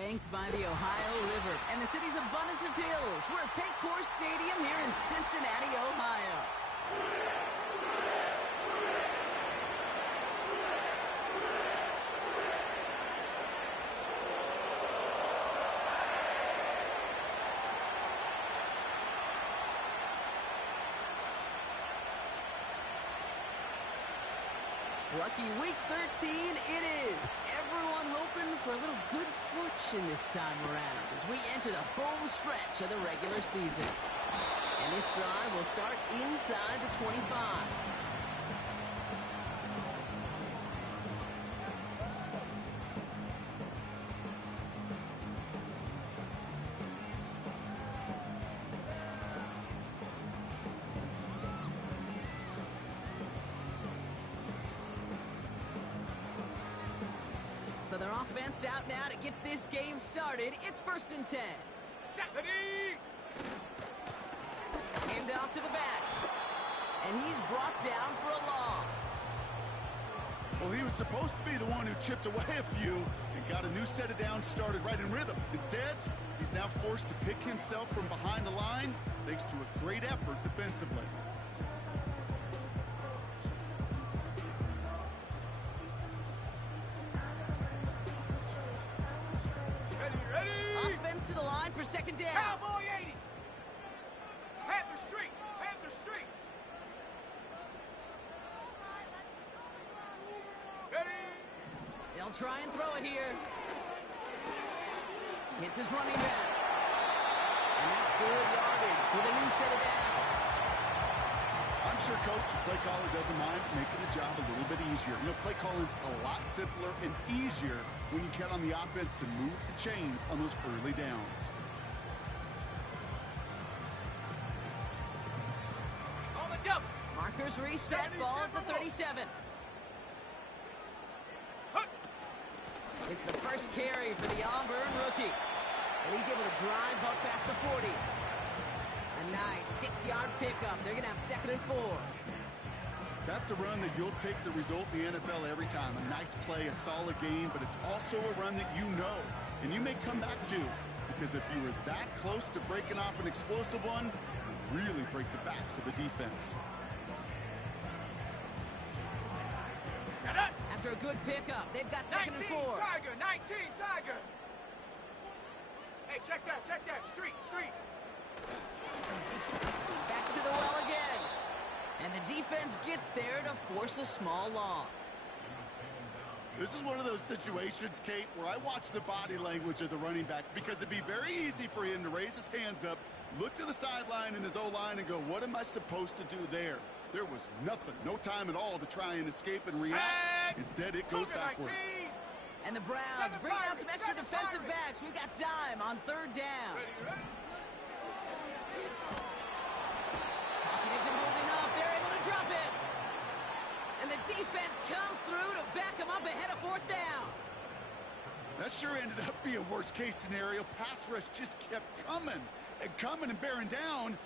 banked by the Ohio River and the city's abundance of hills. We're at Paycor Stadium here in Cincinnati, Ohio. Lucky week 13 it is. Everyone hoping for a little good fortune this time around as we enter the home stretch of the regular season. And this drive will start inside the 25. So their offense out now to get this game started. It's 1st and 10. Ready? Hand off to the back. And he's brought down for a loss. Well, he was supposed to be the one who chipped away a few and got a new set of downs started right in rhythm. Instead, he's now forced to pick himself from behind the line thanks to a great effort defensively. To the line for 2nd down. Cowboy 80. Panther Street. Panther Street. Ready? They'll try and throw it here. Hits his running back. And that's good yardage with a new set of downs. I'm sure Coach, the play caller, doesn't mind making the job a little bit easier. You know, play calling's a lot simpler and easier when you count on the offense to move the chains on those early downs. On the double. Markers reset, ball at the 37. It's the first carry for the Auburn rookie. And he's able to drive up past the 40. A nice 6-yard pickup. They're going to have 2nd and 4. That's a run that you'll take the result in the NFL every time. A nice play, a solid game, but it's also a run that you know and you may come back to, because if you were that close to breaking off an explosive one, you really break the backs of the defense. After a good pickup, they've got 2nd and 4. 19 Tiger, 19 Tiger. Hey, check that, street. Back to the well again. And the defense gets there to force a small loss. This is one of those situations, Kate, where I watch the body language of the running back, because it'd be very easy for him to raise his hands up, look to the sideline in his O-line and go, what am I supposed to do there? There was nothing, no time at all to try and escape and react. Instead, it goes backwards. And the Browns bring out some extra defensive backs. We've got time on 3rd down. Ready? Pocket isn't holding up. They're able to drop it. And the defense comes through to back them up ahead of 4th down. That sure ended up being worst case scenario. Pass rush just kept coming and bearing down.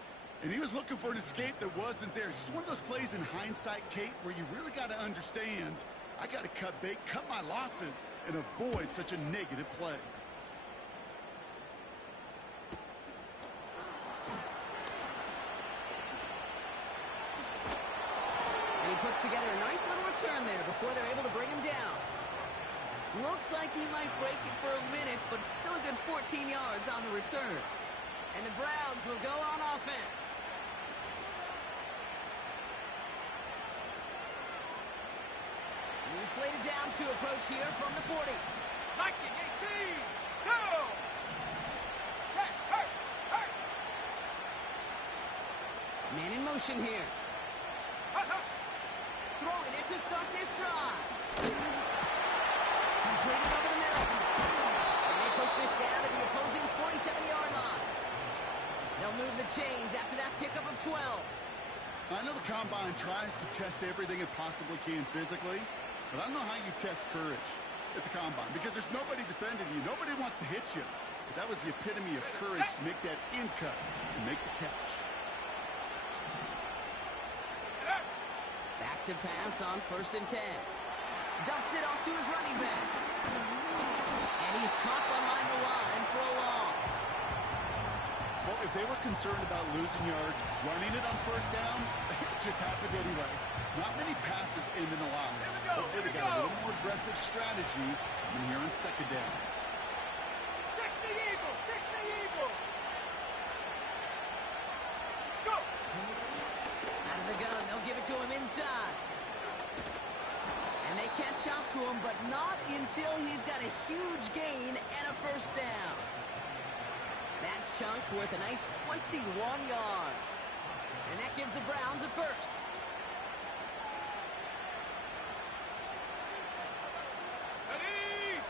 And he was looking for an escape that wasn't there. It's just one of those plays in hindsight, Kate, where you really got to understand, I got to cut bait, cut my losses, and avoid such a negative play. And he puts together a nice little return there before they're able to bring him down. Looks like he might break it for a minute, but still a good 14 yards on the return. And the Browns will go on offense. New slated downs to approach here from the 40. 19, 18, go! Hey! Man in motion here. Throwing it to start this drive. Completed over the middle. And they push this down to the opposing 47-yard line. They'll move the chains after that pickup of 12. I know the Combine tries to test everything it possibly can physically, but I don't know how you test courage at the Combine, because there's nobody defending you. Nobody wants to hit you. But that was the epitome of courage to make that in cut and make the catch. Back to pass on 1st and 10. Dumps it off to his running back. And he's caught behind the line they were concerned about losing yards, running it on first down, it just happened anyway. Not many passes end in a loss. Hopefully they got a little more aggressive strategy than here on second down. 60 Eagles! 60 Eagles! Go! Out of the gun, they'll give it to him inside. And they can't chop to him, but not until he's got a huge gain and a first down. That chunk worth a nice 21 yards. And that gives the Browns a first. Ready!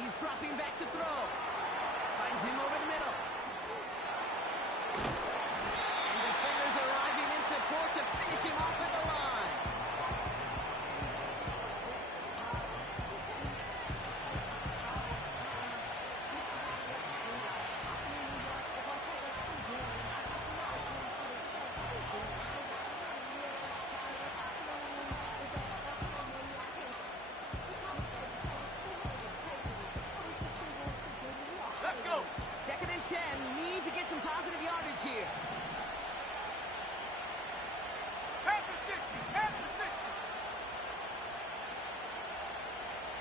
He's dropping back to throw. Finds him over the middle. And defenders arriving in support to finish him off at the line. Let's go! 2nd and 10. Need to get some positive yardage here. Half the 60! Half the 60!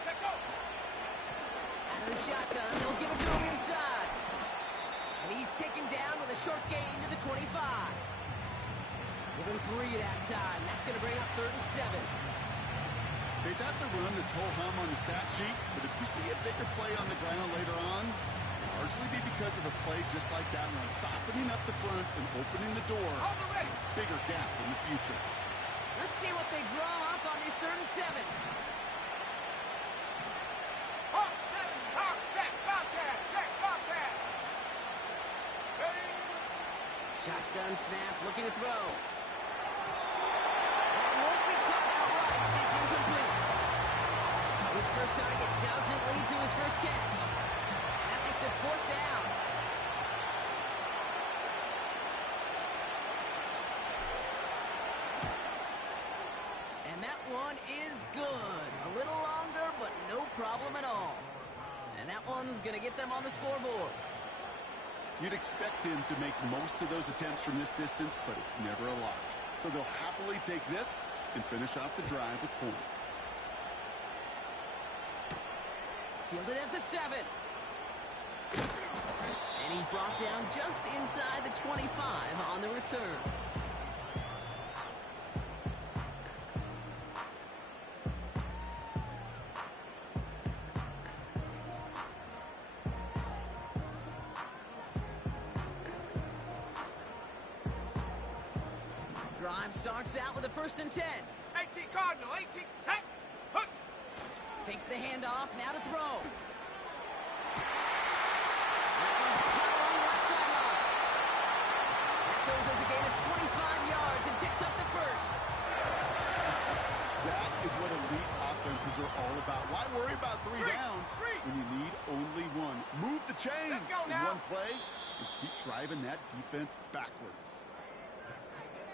Take go! Out of the shotgun, they'll give it to him inside. And he's taken down with a short gain to the 25. Give him 3 that time. That's going to bring up 3rd and 7. Okay, that's a run that's ho-hum on the stat sheet, but if you see a bigger play on the ground later on, it'll largely be because of a play just like that one, softening up the front and opening the door. Hold it ready! Bigger gap in the future. Let's see what they draw up on this 3rd and 7. Hawk 7! Hawk check! Bobcat! Check! Bobcat! Ready! Shotgun snap, looking to throw. That won't be caught outright. It's incomplete. His first target doesn't lead to his first catch. That makes it 4th down. And that one is good. A little longer, but no problem at all. And that one's going to get them on the scoreboard. You'd expect him to make most of those attempts from this distance, but it's never a lot. So they'll happily take this and finish off the drive with points. Fielded at the 7. And he's brought down just inside the 25 on the return. Drive starts out with a 1st and 10. 18 Cardinal! 18... Set! Hook! Fakes the handoff, now to throw. That one's caught along the left sideline. That goes as a gain of 25 yards and picks up the first. That is what elite offenses are all about. Why worry about three downs when you need only one? Move the chains Let's go in now. one play and keep driving that defense backwards.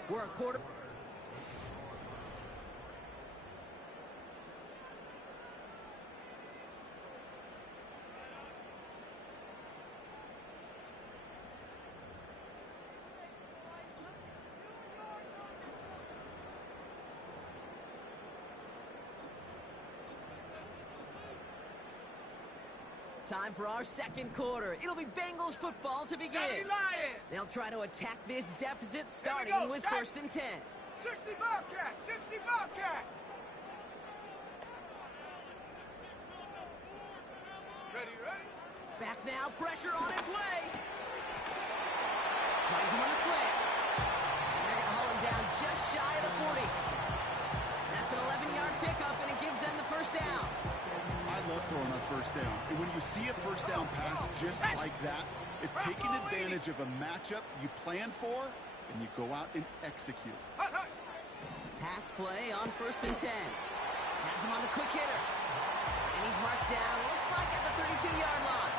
We're a quarter. Time for our 2nd quarter. It'll be Bengals football to begin. 70 Lions! They'll try to attack this deficit starting go, with shot. 1st and 10. 60 Bobcat! 60 Bobcat! Ready, ready? Back now, pressure on its way. Finds him on the slant. And they're going to haul him down just shy of the 40. That's an 11-yard pickup, and it gives them the first down. I love throwing on 1st down. And when you see a 1st down pass just like that, it's taking advantage of a matchup you plan for, and you go out and execute. Hut, hut. Pass play on 1st and 10. Has him on the quick hitter. And he's marked down, looks like at the 32-yard line.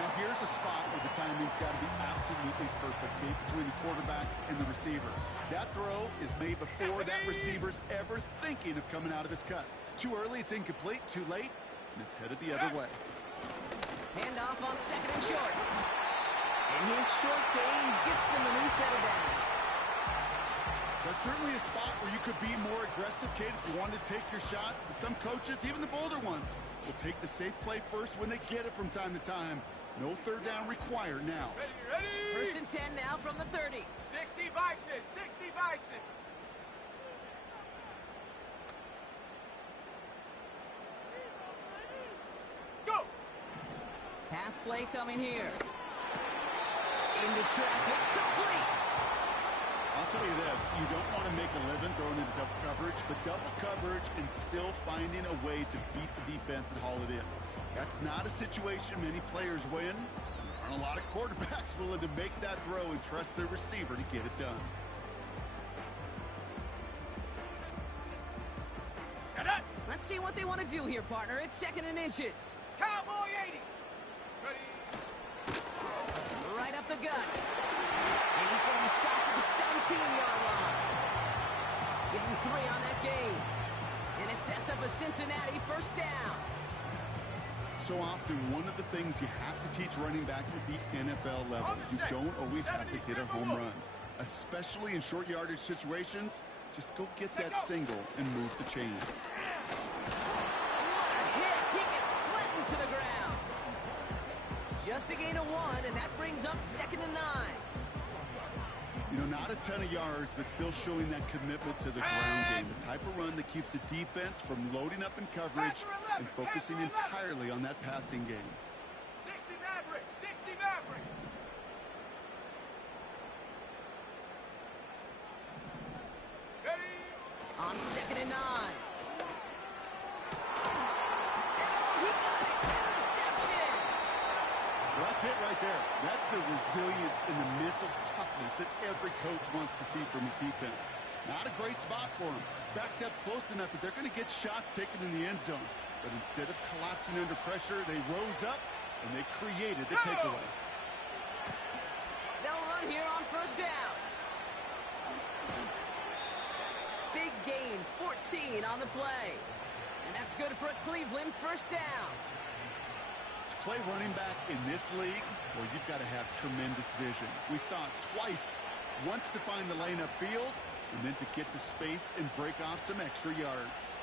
Now, here's a spot where the timing's got to be absolutely perfect, Kate, between the quarterback and the receiver. That throw is made before that receiver's ever thinking of coming out of his cut. Too early, it's incomplete. Too late, and it's headed the other way. Handoff on second and short. And his short gain gets them a new set of downs. That's certainly a spot where you could be more aggressive, Kate, if you wanted to take your shots. But some coaches, even the bolder ones, will take the safe play first when they get it from time to time. No third down required now. Ready. First and 10 now from the 30. 60 Bison, 60 Bison. Go. Pass play coming here. Into traffic, complete. I'll tell you this, you don't want to make a living throwing into double coverage, but double coverage and still finding a way to beat the defense and haul it in. That's not a situation many players win. There aren't a lot of quarterbacks willing to make that throw and trust their receiver to get it done. Set up. Let's see what they want to do here, partner. It's second and inches. Cowboy 80. Ready. Right up the gut. And he's going to be stopped at the 17-yard line. Give him 3 on that gain. And it sets up a Cincinnati first down. So often, one of the things you have to teach running backs at the NFL level, you don't always have to hit a home run. Especially in short yardage situations, just go get that single and move the chains. What a hit! He gets flattened to the ground. Just a gain of 1, and that brings up second and 9. You know, not a ton of yards, but still showing that commitment to the ground game. The type of run that keeps the defense from loading up in coverage and focusing entirely on that passing game. 60 Maverick, 60 Maverick. Ready. On second and 9. And oh, he got it! Interception! Well, that's it right there. That's the resilience and the mental toughness that every coach wants to see from his defense. Not a great spot for him. Backed up close enough that they're going to get shots taken in the end zone. But instead of collapsing under pressure, they rose up and they created the takeaway. They'll run here on first down. Big gain, 14 on the play. And that's good for a Cleveland first down. To play running back in this league, well, you've got to have tremendous vision. We saw it twice. Once to find the lane upfield, and then to get to space and break off some extra yards.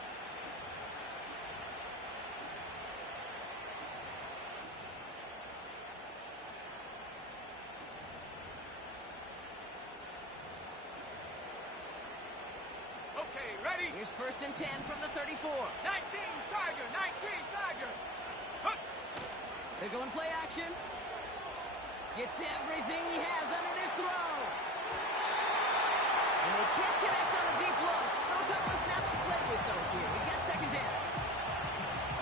Okay, ready. Here's first and 10 from the 34. 19 Tiger, 19 Tiger. Hup. They're going play action. Gets everything he has under this throw. And they can't connect on the deep look. Still a couple of snaps to play with, though, here. We got second down.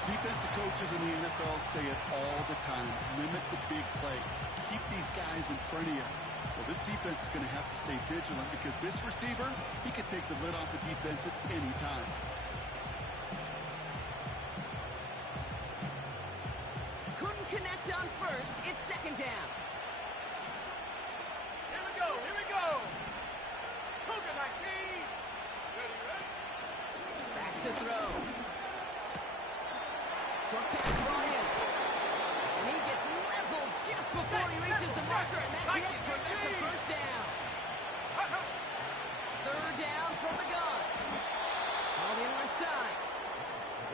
Defensive coaches in the NFL say it all the time. Limit the big play. Keep these guys in front of you. Well, this defense is going to have to stay vigilant because this receiver, he could take the lid off the defense at any time. Couldn't connect on first. It's second down. Here we go, here we go. Cougar 19. Ready, ready. Back to throw. Short pass brought in. And he gets leveled just before he reaches the marker, and that hit prevents a first down. Third down from the gun. On the left side.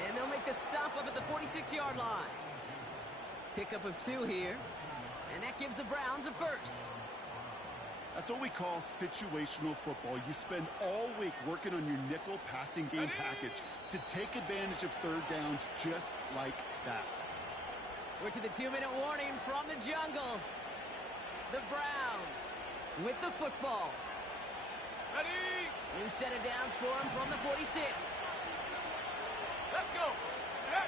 And they'll make the stop up at the 46-yard line. Pickup of 2 here. And that gives the Browns a first. That's what we call situational football. You spend all week working on your nickel passing game package to take advantage of third downs just like that. We're to the 2-minute warning from the jungle. The Browns with the football. Ready. New set of downs for him from the 46. Let's go. Yeah.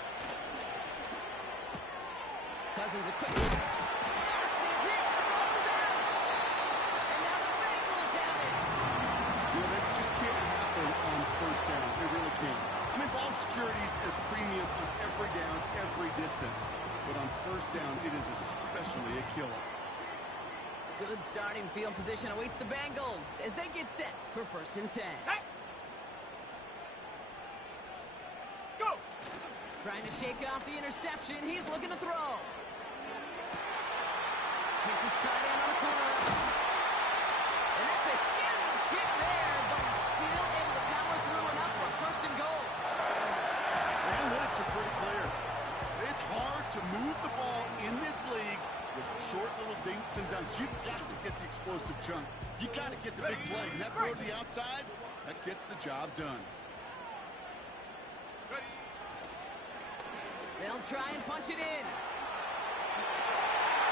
Cousins a quick massive hit. The ball is out. And now the Bengals have it. You know, this just can't happen on first down. It really can't. I mean, ball's security's a premium on every down, every distance. But on first down, it is especially a killer. Good starting field position awaits the Bengals as they get set for 1st and 10. Set. Go. Trying to shake off the interception. He's looking to throw. Hits his tight end on the corner route. And that's a huge hit there, but he's still able to power through enough for a 1st and goal. The analytics are pretty clear. It's hard to move the ball in this league with short little dinks and dunks. You've got to get the explosive chunk. You got to get the big play. And that throw to the outside, that gets the job done. Ready. They'll try and punch it in.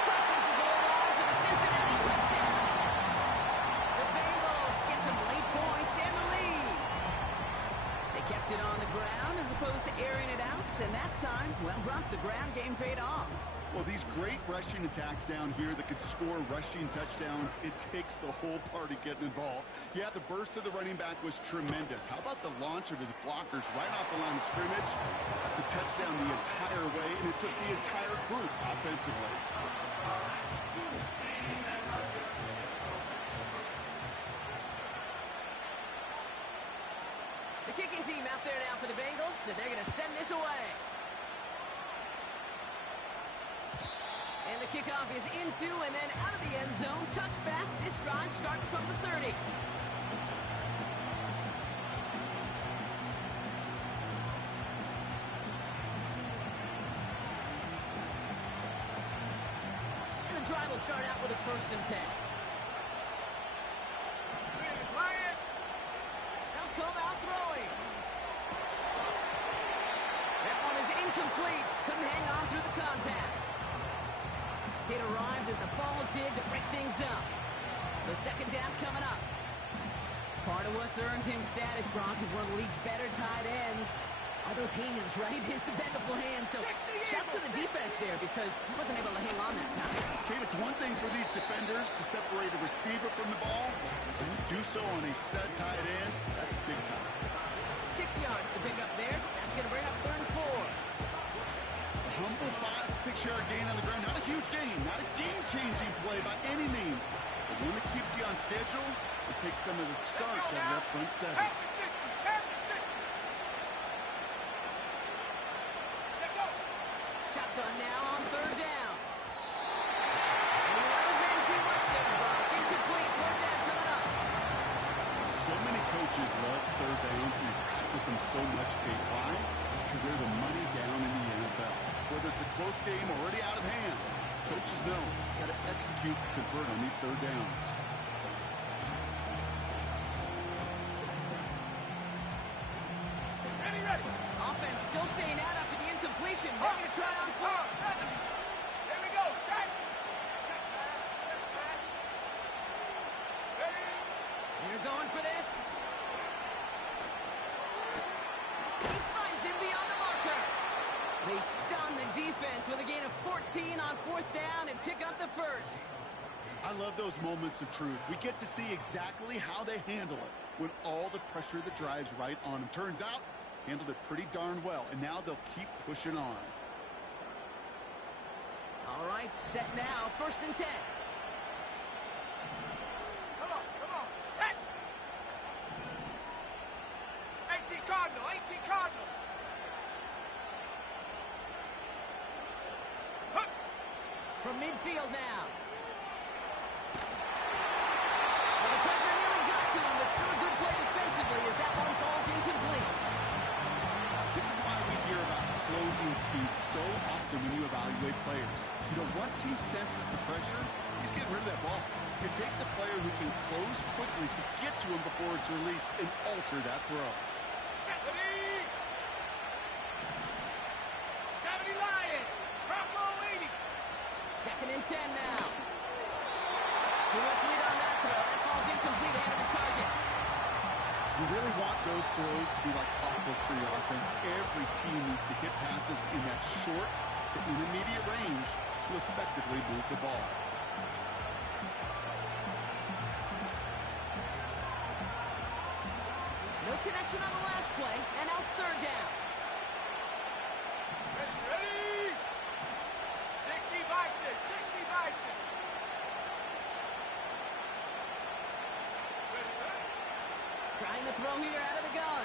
Crosses the goal line for the Cincinnati touchdown. The Bengals get some late points and the lead. They kept it on the ground as opposed to airing it out, and that time, well, Brock, the ground game paid off. Well, these great rushing attacks down here that could score rushing touchdowns, it takes the whole party getting involved. Yeah, the burst of the running back was tremendous. How about the launch of his blockers right off the line of scrimmage? That's a touchdown the entire way, and it took the entire group offensively. The kicking team out there now for the Bengals, so they're going to send this away. And the kickoff is into and then out of the end zone. Touchback. This drive starting from the 30. And the drive will start out with a 1st and 10. They'll come out throwing. That one is incomplete. Couldn't hang on through the contact. It arrived as the ball did to break things up. So 2nd down coming up. Part of what's earned him status, Brock, is one of the league's better tight ends. Are those hands, right? His dependable hands. So shouts to the defense there because he wasn't able to hang on that time. Kate, it's one thing for these defenders to separate a receiver from the ball, but to do so on a stud tight end, that's big time. 6 yards to pick up there. That's going to bring up 3rd and 4. A humble 5 to 6 yard gain on the ground. Not a huge gain, not a game-changing play by any means. But one that keeps you on schedule, it takes some of the starch out of that front seven. Half the 60. Half the 60. Let go. Shotgun now on 3rd down. And he let his man see much there, Brock. Incomplete. 3rd down coming up. So many coaches love 3rd downs and they practice them so much, Kate. Why? Because they're the money down in the NFL. Whether it's a close game already out of hand, coaches know got to execute and convert on these 3rd downs. Ready, ready. Offense still staying out after the incompletion. They're going to try on 4th. There we go. Set. Check smash. Check smash. Ready. They're going for this. He finds him beyond the marker. They stun the defense with a gain of 14 on 4th down and pick up the 1st. I love those moments of truth. We get to see exactly how they handle it when all the pressure that drives right on them. Turns out, handled it pretty darn well, and now they'll keep pushing on. All right, set now. 1st and 10. Come on. Set. 18 Cardinal. 18 Cardinal. Hook. From midfield now. Well, the pressure nearly got to him, but still a good play defensively as that one falls incomplete. This is why we hear about closing speed so often when you evaluate players. You know, once he senses the pressure, he's getting rid of that ball. It takes a player who can close quickly to get to him before it's released and alter that throw. 70. 70 Lions. Bravo 80. 2nd and 10 now. So let's lead on that throw. That falls incomplete ahead of his target. You really want those throws to be like clockwork for your offense. Every team needs to hit passes in that short to intermediate range to effectively move the ball. No connection on the last play, and now it's 3rd down. the throw here out of the gun.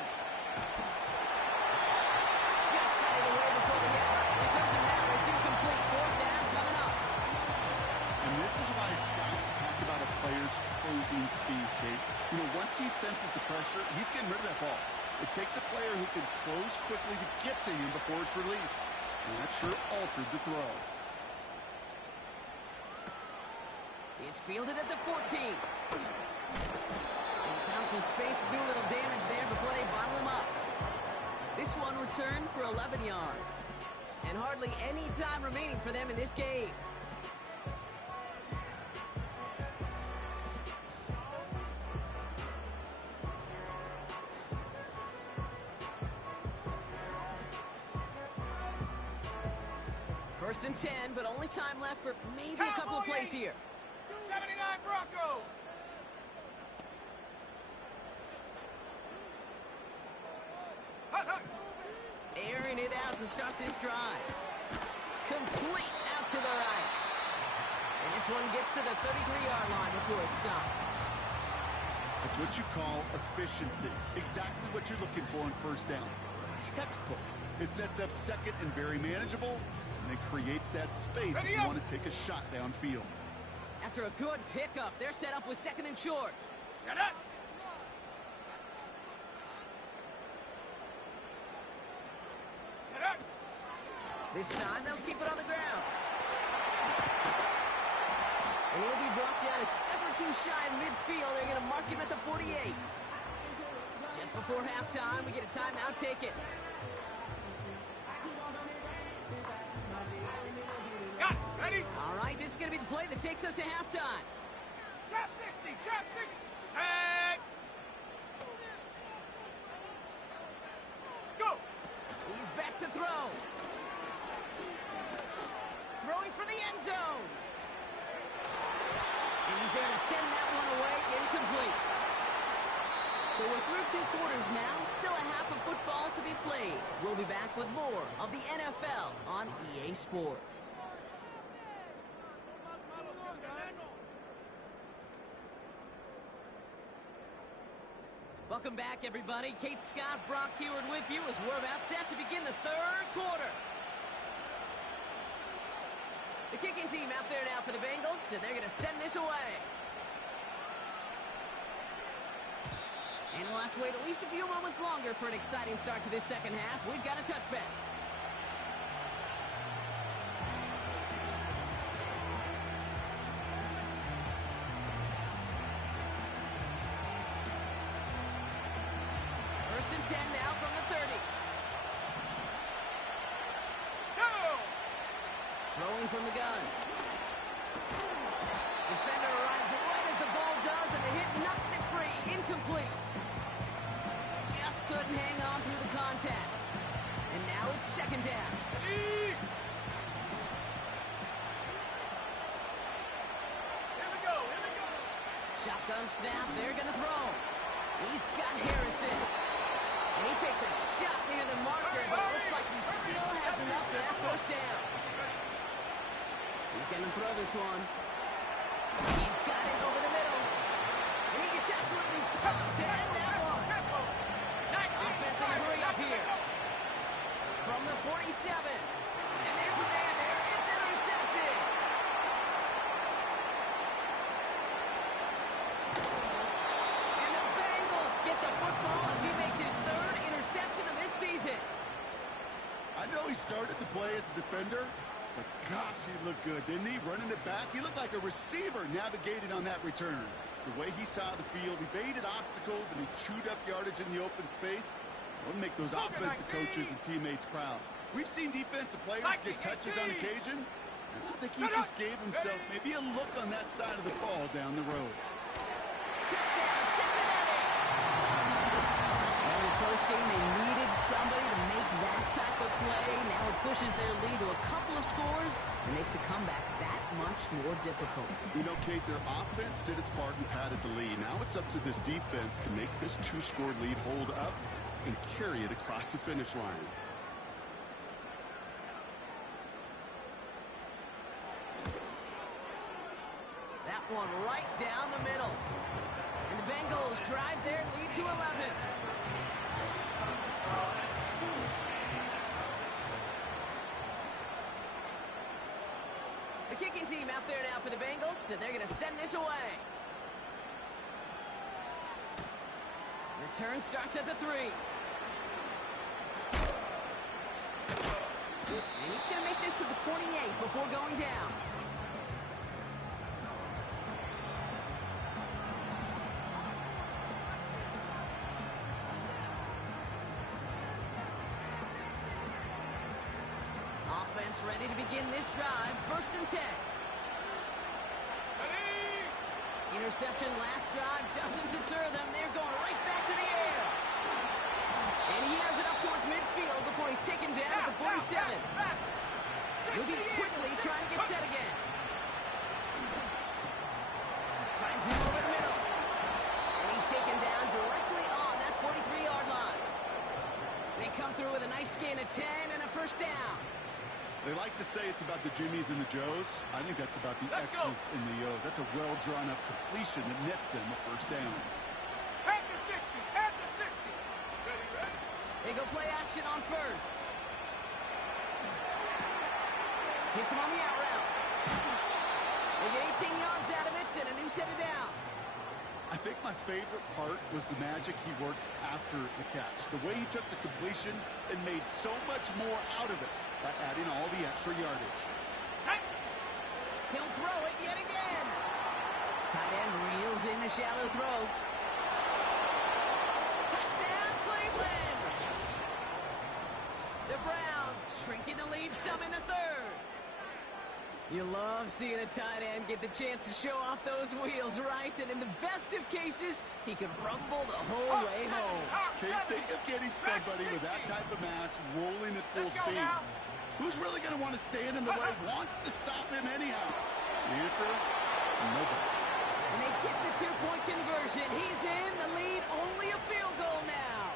Just got it away before the hit. It doesn't matter. It's incomplete. Fourth down coming up. And this is why scouts talk about a player's closing speed, Kate. You know, once he senses the pressure, he's getting rid of that ball. It takes a player who can close quickly to get to him before it's released. And that sure altered the throw. It's fielded at the 14. They found some space to do a little damage there before they bottle him up. This one returned for 11 yards. And hardly any time remaining for them in this game. First and 10, but only time left for maybe a couple of plays here. 79 Broncos. Airing it out to start this drive. Complete out to the right. And this one gets to the 33-yard line before it's stopped. That's what you call efficiency. Exactly what you're looking for in first down. Textbook. It sets up second and very manageable, and it creates that space if you want to take a shot downfield. After a good pickup, they're set up with second and short. Shut up. This time, they'll keep it on the ground. And he'll be brought down a step or two shy of midfield. They're going to mark him at the 48. Just before halftime, we get a timeout taken. Got it. Ready? All right, this is going to be the play that takes us to halftime. Trap 60. Trap 60. Set. Go. He's back to throw. Throwing for the end zone. And he's there to send that one away, incomplete. So we're through 2 quarters now, still a half of football to be played. We'll be back with more of the NFL on EA Sports. Welcome back, everybody. Kate Scott, Brock Heward with you as we're about set to begin the 3rd quarter. The kicking team out there now for the Bengals, and they're going to send this away. And we'll have to wait at least a few moments longer for an exciting start to this second half. We've got a touchback. First and 10 now from the 30. Throwing from the gun. Defender arrives right as the ball does, and the hit knocks it free. Incomplete. Just couldn't hang on through the contact. And now it's second down. Here we go. Here we go. Shotgun snap. They're going to throw. He's got Harrison. And he takes a shot near the marker, but it looks like he still has enough for that first down. He's going to throw this one. He's got it over the middle. And he gets absolutely pumped to end that one. Offense in the hurry up here. From the 47. And there's a man there. It's intercepted. And the Bengals get the football as he makes his 3rd interception of this season. I know he started the play as a defender, but gosh, he looked good, didn't he? Running it back, he looked like a receiver navigating on that return. The way he saw the field, he baited obstacles and he chewed up yardage in the open space. It'll make those offensive coaches and teammates proud. We've seen defensive players get touches on occasion, and I think he just gave himself maybe a look on that side of the ball down the road. Touchdown, Cincinnati! Well, in the close game, they needed somebody to make that type of play. Now it pushes their lead to a couple of scores and makes a comeback that much more difficult. You know, Kate, their offense did its part and padded the lead. Now it's up to this defense to make this 2-score lead hold up and carry it across the finish line. That one right down the middle. And the Bengals drive their lead to 11. The kicking team out there now for the Bengals, and they're going to send this away. Return starts at the 3. And he's going to make this to the 28 before going down. Offense ready to begin this drive. 1st and 10. Interception last drive doesn't deter them. They're going right back to the air. And he has it up towards midfield before he's taken down at the 47. Moving quickly, trying to get set again. Finds him over the middle. And he's taken down directly on that 43-yard line. They come through with a nice gain of 10 and a 1st down. They like to say it's about the Jimmies and the Joes. I think that's about the X's and the O's. That's a well-drawn-up completion that nets them a 1st down. Head to 60. Head to 60. Ready, ready. They go play action on 1st. Hits him on the out route. They get 18 yards out of it and a new set of downs. I think my favorite part was the magic he worked after the catch. The way he took the completion and made so much more out of it by adding all the extra yardage. He'll throw it yet again. Tight end reels in the shallow throw. Touchdown, Cleveland! The Browns shrinking the lead some in the 3rd. You love seeing a tight end get the chance to show off those wheels, right? And in the best of cases, he can rumble the whole way home. Can't think of getting somebody with that type of mass rolling at full speed. Who's really going to want to stand in the way, wants to stop him anyhow? The answer, nobody. And they get the 2-point conversion. He's in the lead, only a field goal now.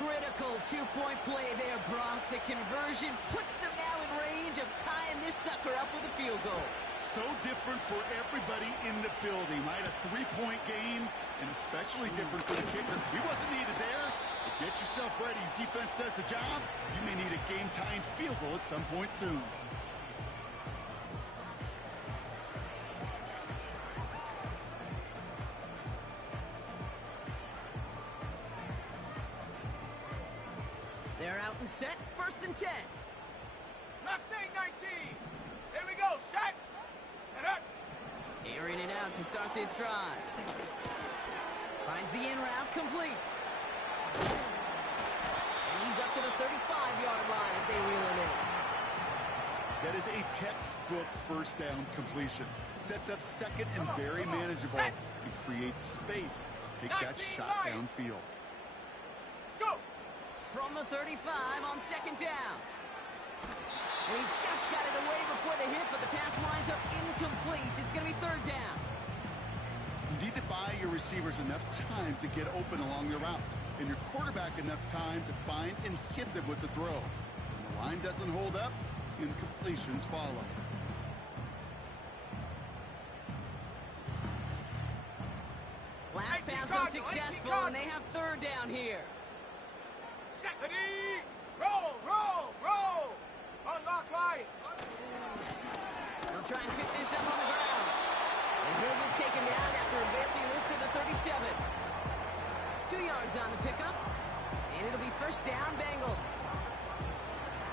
Critical 2-point play there, Brock. The conversion puts them now in range of tying this sucker up with a field goal. So different for everybody in the building, right? A 3-point game, and especially different for the kicker. He wasn't needed there. But get yourself ready. Your defense does the job. You may need a game-tying field goal at some point soon. They're out and set. 1st and 10. Mustang 19. Here we go. Set. And up. Airing it out to start this drive. Finds the in route complete. And he's up to the 35-yard line as they reel him in. That is a textbook 1st down completion. Sets up 2nd and very manageable and creates space to take that shot downfield. Go. From the 35 on 2nd down. And he just got it away before the hit, but the pass winds up incomplete. It's going to be 3rd down. You need to buy your receivers enough time to get open along the route, and your quarterback enough time to find and hit them with the throw. When the line doesn't hold up, incompletions follow. Last pass unsuccessful, and they have 3rd down here. Ready. Roll, roll, roll. Unlock line. They'll try and pick this up on the ground. And he'll get taken down after advancing this to the 37. 2 yards on the pickup. And it'll be 1st down, Bengals.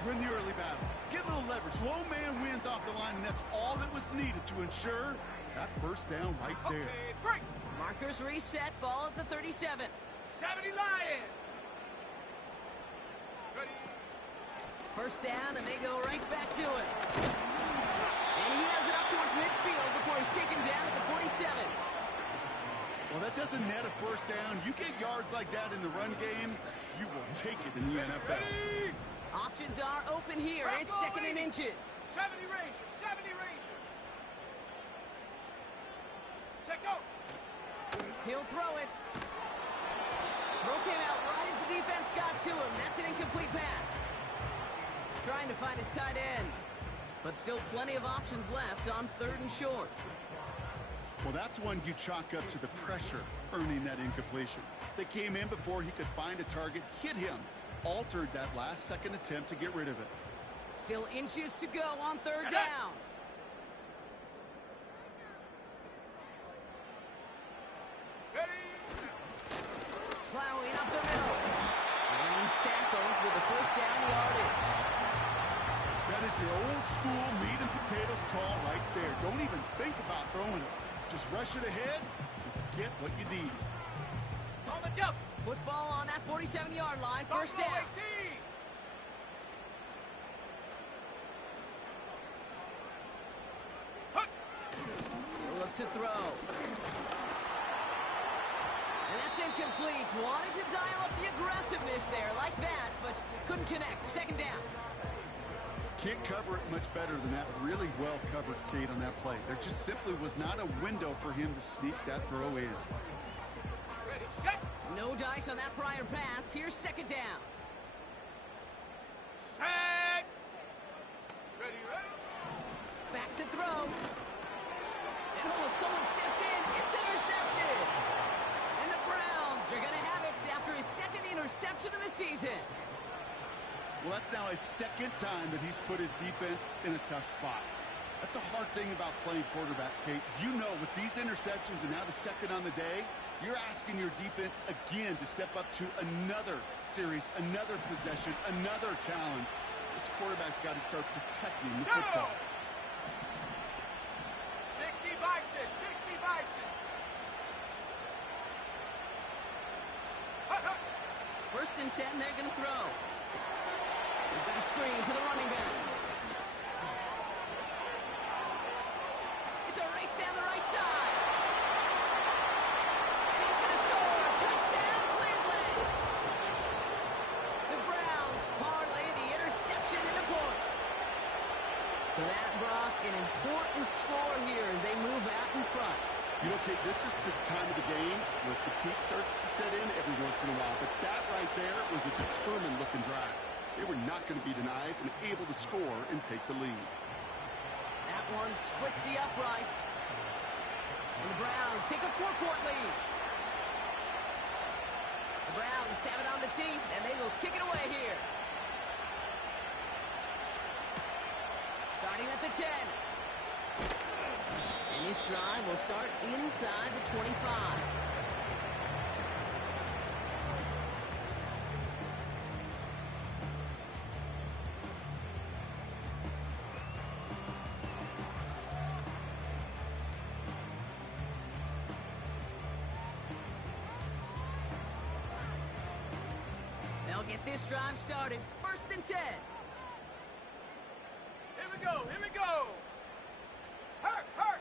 Win the early battle. Get a little leverage. Low man wins off the line, and that's all that was needed to ensure that 1st down right there. Okay, break. Markers reset. Ball at the 37. 70 Lions. Ready. 1st down, and they go right back to it. And he has it up towards midfield before he's taken down at the 47. Well, that doesn't net a 1st down. You get yards like that in the run game, you will take it in the NFL. Ready. Options are open here. It's 2nd and inches. 70 Rangers. 70 Rangers. Check go. He'll throw it. Throw came out right as the defense got to him. That's an incomplete pass. Trying to find his tight end. But still plenty of options left on 3rd and short. Well, that's one you chalk up to the pressure earning that incompletion. They came in before he could find a target, hit him, altered that last-second attempt to get rid of it. Still inches to go on third down. Plowing up the middle. And he's tackled with the first down yardage. That is your old-school meat and potatoes call right there. Don't even think about throwing it. Just rush it ahead and get what you need. On the jump. Football on that 47-yard line. First down. Look to throw. And that's incomplete. Wanted to dial up the aggressiveness there like that, but couldn't connect. Second down. Can't cover it much better than that. Really well covered, Kate, on that play. There just simply was not a window for him to sneak that throw in. Ready, set. No dice on that prior pass. Here's second down. Set. Ready, ready. Back to throw. And someone stepped in. It's intercepted. And the Browns are going to have it after his second interception of the season. Well, that's now his second time that he's put his defense in a tough spot. That's a hard thing about playing quarterback, Kate. You know, with these interceptions and now the second on the day, you're asking your defense again to step up to another series, another possession, another challenge. This quarterback's got to start protecting the football. 60 by 6, 60 by 6. First and 10, they're going to throw. They've got a screen to the running back. It's a race down the right side. And he's going to score. Touchdown, Cleveland. The Browns parlay the interception into points. So that brought an important score here as they move out in front. You know, Kate, this is the time of the game where fatigue starts to set in every once in a while. But that right there was a determined-looking drive. They were not going to be denied and able to score and take the lead. That one splits the uprights. And the Browns take a 4-point lead. The Browns have it on the tee, and they will kick it away here. Starting at the 10. And this drive will start inside the 25. They'll get this drive started. First and 10. Here we go, here we go. Hurt, hurt.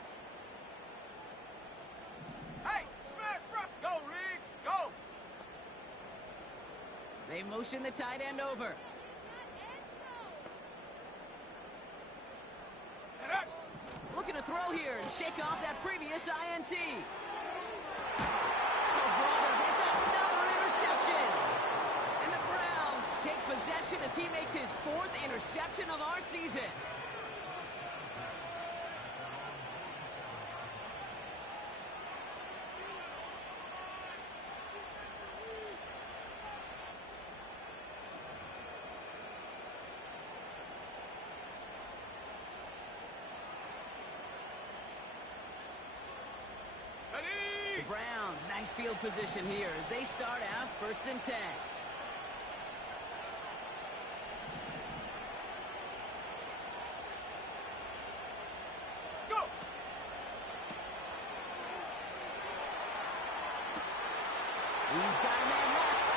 Hey, smash, bro. Go, Reed, go. They motion the tight end over. Looking to throw here and shake off that previous INT. Oh, brother, it's another interception. And the Browns take possession as he makes his 4th interception of our season. The Browns, nice field position here as they start out first and 10. Go. He's got a man left.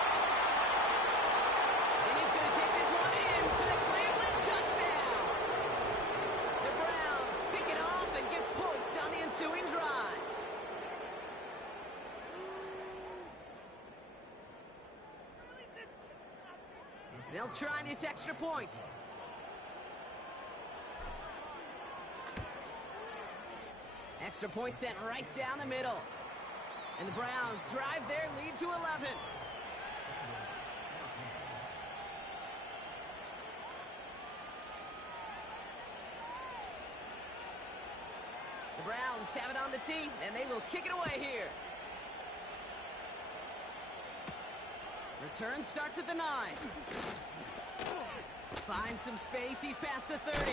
And he's going to take this one in for the Cleveland touchdown. The Browns pick it off and get points on the ensuing drive. They'll try this extra point. Extra point sent right down the middle. And the Browns drive their lead to 11. The Browns have it on the tee, and they will kick it away here. Return starts at the 9. Finds some space. He's past the 30.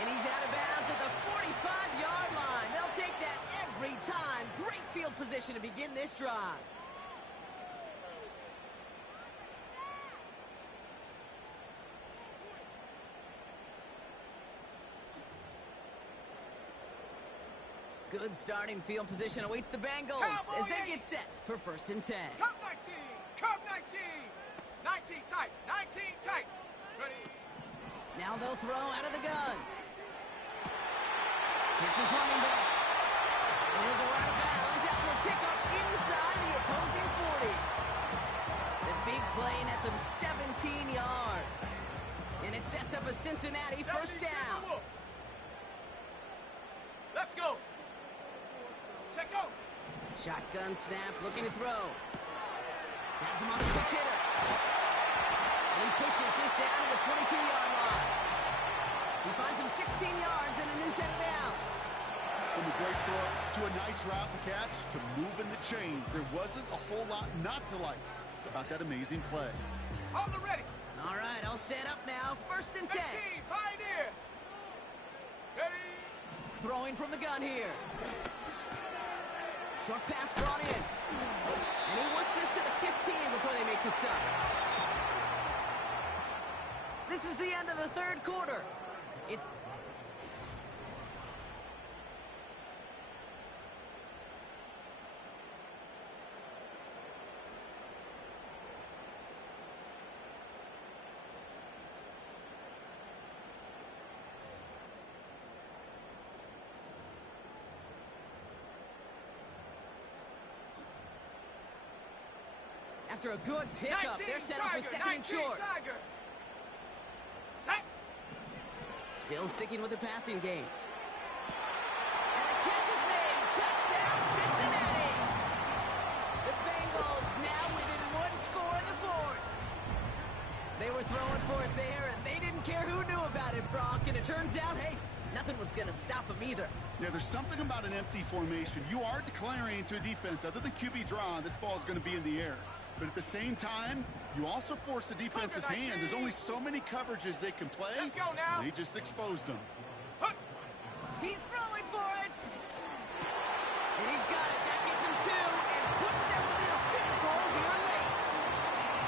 And he's out of bounds at the 45-yard line. They'll take that every time. Great field position to begin this drive. Good starting field position awaits the Bengals as they get set for 1st and 10. Come 19! Come 19! 19 tight! 19 tight! Ready? Now they'll throw out of the gun. Pitches running back. And he'll go out of bounds after a pickup inside the opposing 40. The big play nets him 17 yards. And it sets up a Cincinnati first down. Let's go! Check go! Shotgun snap, looking to throw. Has him on the quick hitter. And he pushes this down to the 22-yard line. He finds him 16 yards and a new set of downs. From a great throw to a nice route and catch to moving the chains. There wasn't a whole lot not to like about that amazing play. On the ready! All right, all set up now. 1st and 10. 18, Pioneer! Ready? Throwing from the gun here. Short pass brought in. And he works this to the 15 before they make the stop. This is the end of the 3rd quarter. After a good pickup, they're set up for 2nd and short. Set. Still sticking with the passing game. And a catch is made. Touchdown, Cincinnati. The Bengals now within 1 score in the 4th. They were throwing for it there, and they didn't care who knew about it, Brock. And it turns out, hey, nothing was going to stop them either. Yeah, there's something about an empty formation. You are declaring to a defense, other than QB draw, this ball is going to be in the air. But at the same time, you also force the defense's hand. There's only so many coverages they can play. Let's go now. They just exposed them. He's throwing for it. And he's got it. That gets him 2 and puts them within a field goal here late.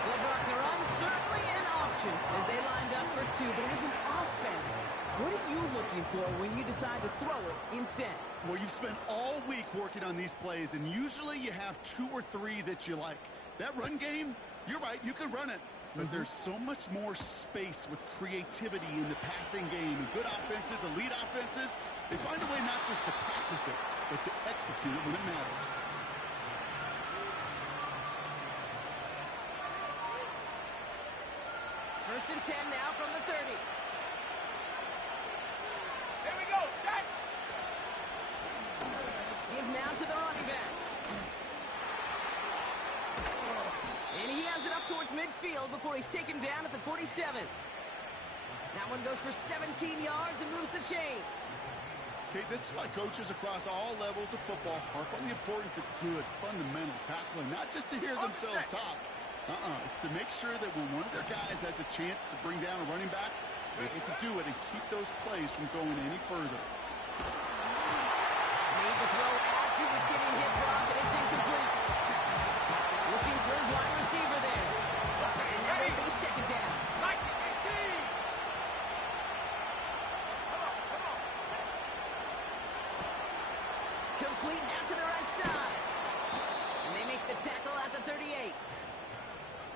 Well, Brock, they're uncertainly an option as they lined up for 2. But as an offense, what are you looking for when you decide to throw it instead? Well, you've spent all week working on these plays, and usually you have 2 or 3 that you like. That run game, you're right, you could run it. But there's so much more space with creativity in the passing game. And good offenses, elite offenses, they find a way not just to practice it, but to execute it when it matters. First and 10 now from the 30. Here we go, set. Give now to the running back. And he has it up towards midfield before he's taken down at the 47. That one goes for 17 yards and moves the chains. Okay, this is why coaches across all levels of football harp on the importance of good, fundamental tackling, not just to hear themselves talk. It's to make sure that when one of their guys has a chance to bring down a running back, they're able to do it and keep those plays from going any further. Made the throw as he was getting hit, Brock, and it's incomplete. Looking for his wide receiver there. And now for the 2nd down. 19-18. Come on, come on. Complete now to the right side. And they make the tackle at the 38.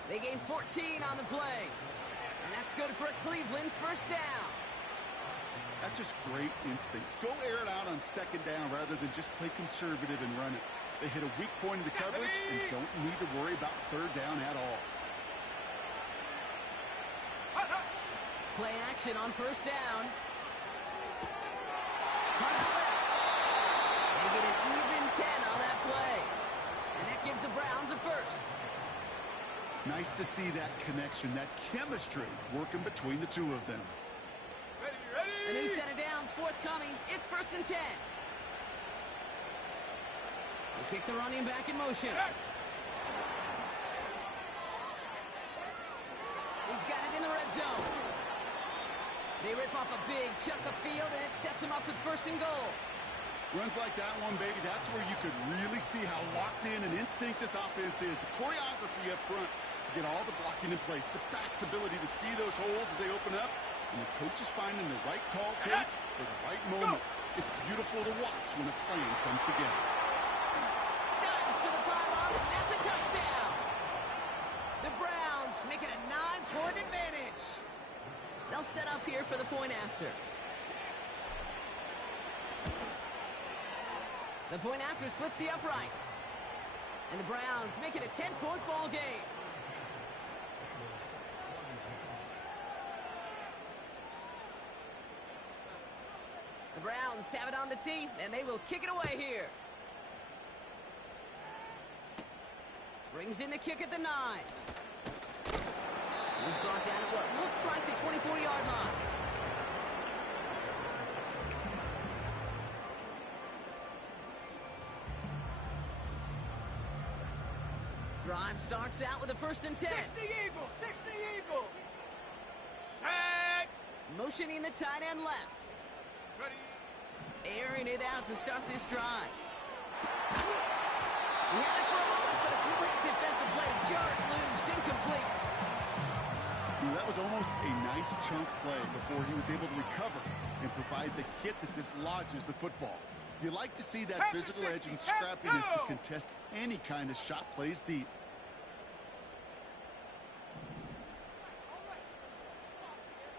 They gain 14 on the play. And that's good for a Cleveland first down. That's just great instincts. Go air it out on 2nd down rather than just play conservative and run it. They hit a weak point in the coverage and don't need to worry about 3rd down at all. Play action on 1st down. Cut out left. They get an even 10 on that play. And that gives the Browns a first. Nice to see that connection, that chemistry working between the 2 of them. Ready, ready. A new set of downs forthcoming. It's 1st and 10. They kick the running back in motion. He's got it in the red zone. They rip off a big chunk of field, and it sets him up with 1st and goal. Runs like that one, baby, that's where you could really see how locked in and in sync this offense is. The choreography up front to get all the blocking in place. The back's ability to see those holes as they open up. And the coach is finding the right call, Kate, for the right moment. It's beautiful to watch when a plan comes together. Dives for the pylon, and that's a touchdown. The Browns make it a 9-point advantage. They'll set up here for the point after. The point after splits the uprights. And the Browns make it a 10-point ball game. The Browns have it on the tee, and they will kick it away here. Brings in the kick at the 9. He's brought down at what looks like the 24-yard line. Drive starts out with a 1st and 10. 60 Eagle, 60 Eagle. Set. Motioning the tight end left. Ready. Airing it out to start this drive. He had it for a moment, but a great defensive play to jar it loose. Incomplete. That was almost a nice chunk play before he was able to recover and provide the hit that dislodges the football. You like to see that physical edge and scrappiness to contest any kind of shot plays deep.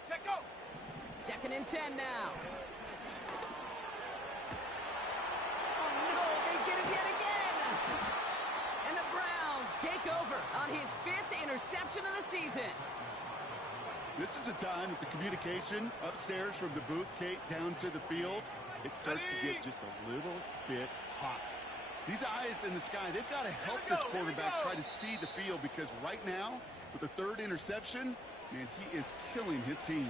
Check go. 2nd and 10 now. Oh no, they get him yet again. And the Browns take over on his 5th interception of the season. This is a time that the communication upstairs from the booth, Kate, down to the field, it starts to get just a little bit hot. These eyes in the sky, they've got to help this quarterback try to see the field, because right now, with the 3rd interception, man, he is killing his team.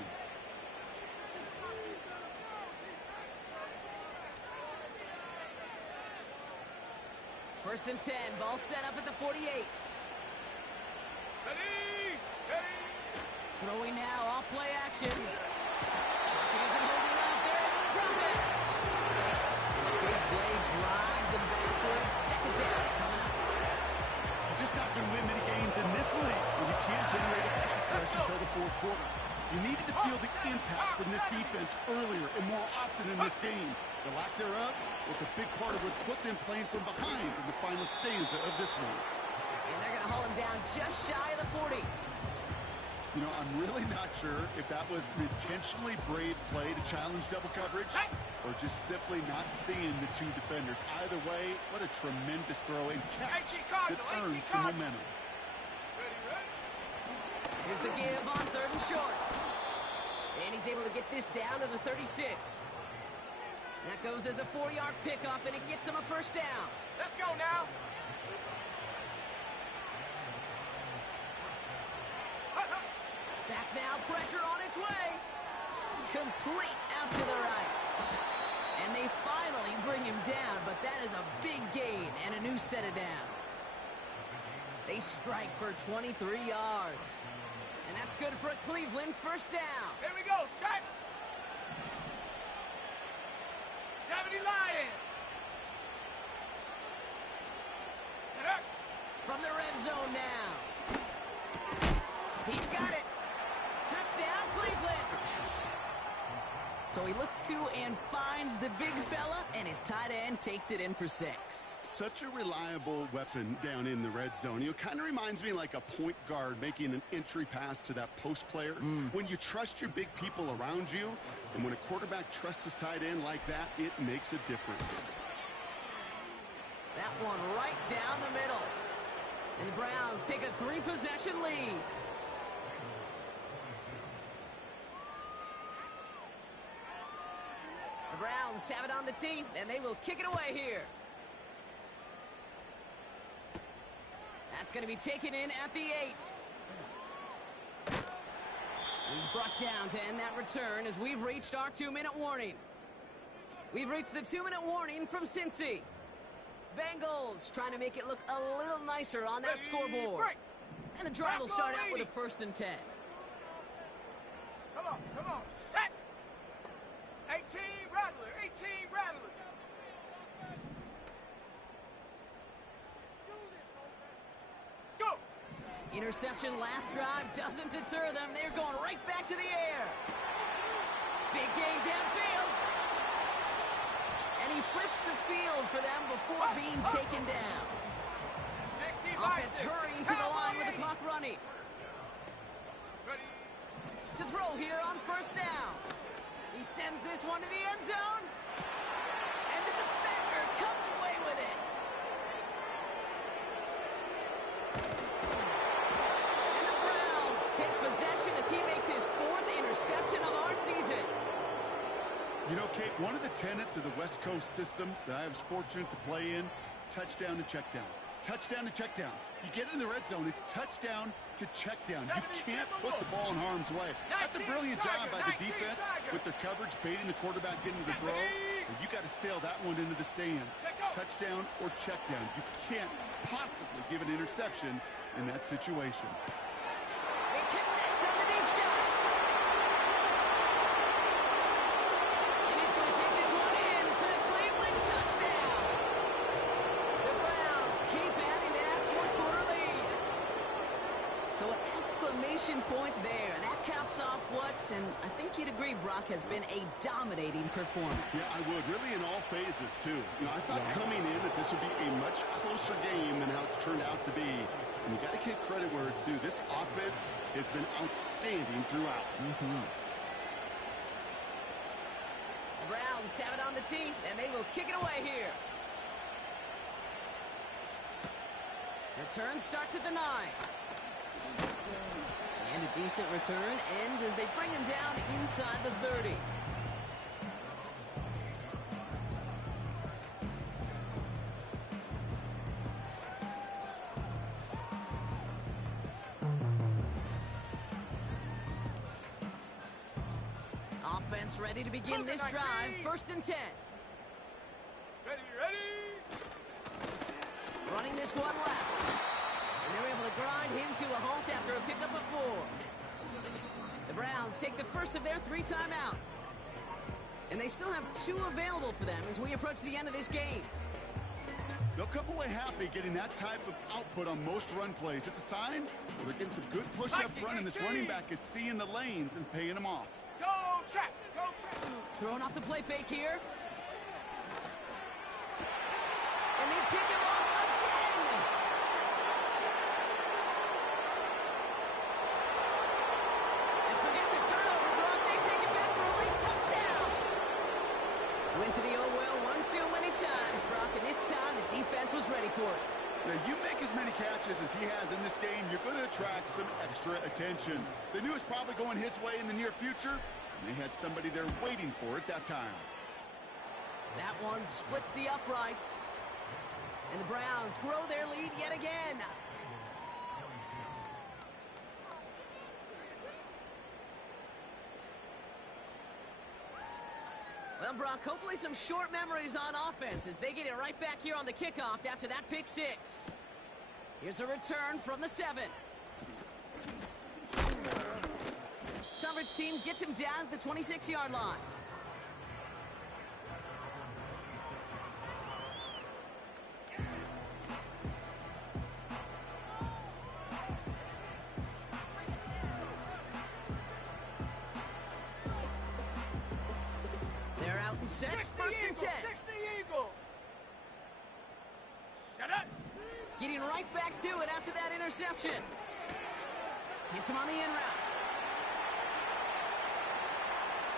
First and 10, ball set up at the 48. Ready. Ready. Throwing now, off play action. He isn't holding up, they're able to drop it. And the big play drives them backwards. 2nd down coming up. You're just not going to win many games in this league when you can't generate a pass rush until the 4th quarter. You needed to feel the impact from this defense earlier and more often in this game. The lack thereof, it's a big part of what's put them playing from behind in the final stanza of this one. And they're going to haul him down just shy of the 40. You know, I'm really not sure if that was an intentionally brave play to challenge double coverage or just simply not seeing the 2 defenders. Either way, what a tremendous throw and catch that earns some momentum. Here's the give on 3rd and short. And he's able to get this down to the 36. That goes as a 4-yard pickup, and it gets him a 1st down. Let's go now. Back now, pressure on its way. Complete out to the right. And they finally bring him down, but that is a big gain and a new set of downs. They strike for 23 yards. And that's good for a Cleveland 1st down. Here we go, set. 70 Lions. From the red zone now. He's got it. Touchdown, Cleveland. So he looks to and finds the big fella, and his tight end takes it in for 6. Such a reliable weapon down in the red zone. You know, kind of reminds me like a point guard making an entry pass to that post player. When you trust your big people around you, and when a quarterback trusts his tight end like that, it makes a difference. That one right down the middle. And the Browns take a 3-possession lead. The Browns have it on the tee, and they will kick it away here. That's going to be taken in at the 8. He's brought down to end that return as we've reached our 2-minute warning. We've reached the 2-minute warning from Cincy. Bengals trying to make it look a little nicer on that scoreboard. Break. And the drive will start out with a 1st and 10. Come on, set. 18 Rattler, 18 Rattler. Go. Interception last drive doesn't deter them. They're going right back to the air. Big gain downfield. And he flips the field for them before being taken down. 65. Offense hurrying to the line with the clock running. Ready. To throw here on 1st down. He sends this one to the end zone. And the defender comes away with it. And the Browns take possession as he makes his 4th interception of our season. You know, Kate, one of the tenets of the West Coast system that I was fortunate to play in, touchdown to check down. Touchdown to check down. You get in the red zone, it's touchdown to check down. You can't put the ball in harm's way. That's a brilliant job by the defense with their coverage, baiting the quarterback into the throw. And you got to sail that one into the stands. Touchdown or check down. You can't possibly give an interception in that situation. They connect on the deep shot. And he's going to take this one in for the Cleveland touchdown. The Browns keep adding to that 4th quarter lead. So an exclamation point there. That caps off what, and I think you'd agree, Brock, has been a dominating performance. Yeah, I would. Really in all phases, too. You know, I thought coming in that this would be a much closer game than how it's turned out to be. And you got to give credit where it's due. This offense has been outstanding throughout. The Browns have it on the tee, and they will kick it away here. Return starts at the 9. And a decent return ends as they bring him down inside the 30. Offense ready to begin this drive. 1st and 10. Ready. Running this one left. And they're able to grind him to a halt after a pickup of 4. The Browns take the first of their 3 timeouts. And they still have 2 available for them as we approach the end of this game. They'll come away happy getting that type of output on most run plays. It's a sign they're getting some good push up front, and this running back is seeing the lanes and paying them off. Go check. Throwing off the play fake here. And they pick him off again. And forget the turnover, Brock. They take it back for a late touchdown. Went to the oh-well one too many times, Brock, and this time the defense was ready for it. Now, you make as many catches as he has in this game, you're going to attract some extra attention. They knew it was probably going his way in the near future, and they had somebody there waiting for it that time. That one splits the uprights. And the Browns grow their lead yet again. Well, Brock, hopefully some short memories on offense as they get it right back here on the kickoff after that pick 6. Here's a return from the 7. Coverage team gets him down at the 26-yard line. They're out and set. 1st and 10. 60 Eagle. Shut up. Getting right back to it after that interception. Hits him on the in route.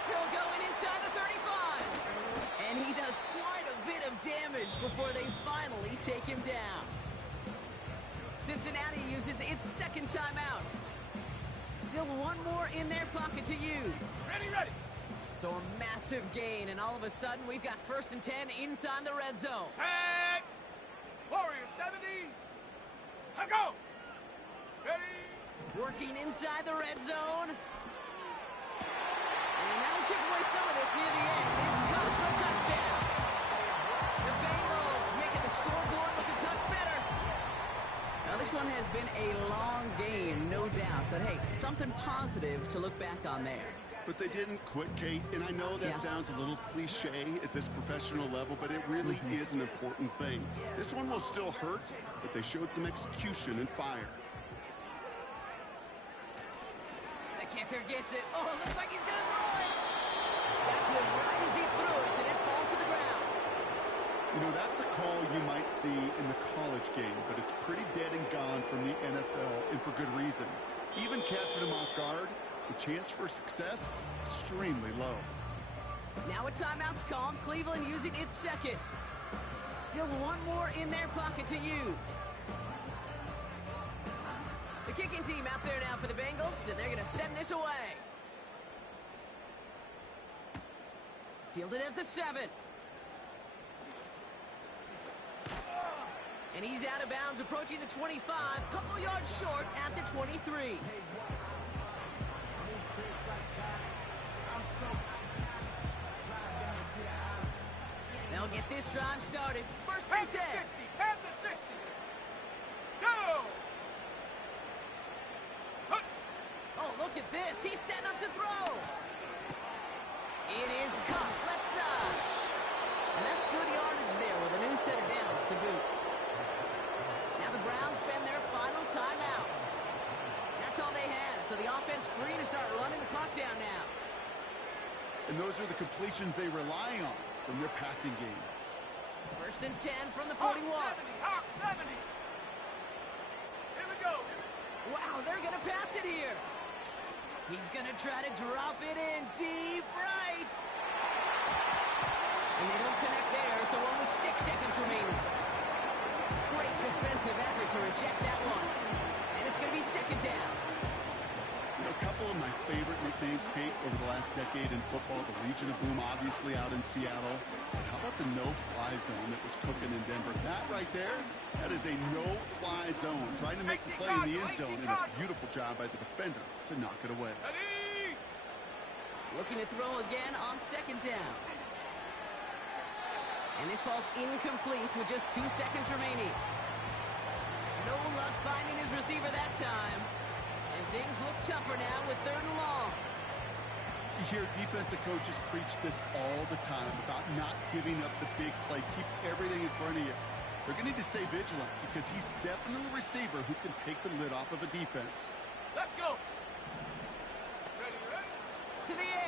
Still going inside the 35. And he does quite a bit of damage before they finally take him down. Cincinnati uses its 2nd timeout. Still one more in their pocket to use. Ready. So a massive gain, and all of a sudden we've got 1st and 10 inside the red zone. Set. Warrior 70. Go. Ready. Working inside the red zone. And that'll chip away some of this near the end. It's caught for a touchdown. The Bengals make it the scoreboard looking touch better. Now, this one has been a long game, no doubt. But, hey, something positive to look back on there. But they didn't quit, Kate, and I know that sounds a little cliche at this professional level, but it really is an important thing. This one will still hurt, but they showed some execution and fire. The kicker gets it. Oh, it looks like he's going to throw it. Got to him right as he threw it, and it falls to the ground. You know, that's a call you might see in the college game, but it's pretty dead and gone from the NFL, and for good reason. Even catching him off guard, the chance for success, extremely low. Now a timeout's called. Cleveland using its second. Still one more in their pocket to use. The kicking team out there now for the Bengals, and they're going to send this away. Fielded at the 7. And he's out of bounds, approaching the 25, couple yards short at the 23. They'll get this drive started. First and 10. Have the 60. Go! Oh, look at this. He's set up to throw. It is caught left side. And that's good yardage there with a new set of downs to boot. Now the Browns spend their final timeout. That's all they had, so the offense free to start running the clock down now. And those are the completions they rely on from their passing game. First and 10 from the 41. Hawk 70. Here we go. Wow, they're going to pass it here. He's going to try to drop it in deep right. And they don't connect there, so only 6 seconds remaining. Great defensive effort to reject that one. And it's going to be second down. You know, a couple of my favorite nicknames, Kate, over the last decade in football. The Legion of Boom, obviously, out in Seattle. But how about the no-fly zone that was cooking in Denver? That right there, that is a no-fly zone. Trying to make the play in the end zone, and a beautiful job by the defender to knock it away. Ready? Looking to throw again on second down. And this falls incomplete with just 2 seconds remaining. No luck finding his receiver that time. And things look tougher now with 3rd and long. You hear defensive coaches preach this all the time about not giving up the big play. Keep everything in front of you. They're going to need to stay vigilant because he's definitely a receiver who can take the lid off of a defense. Let's go. Ready? To the air.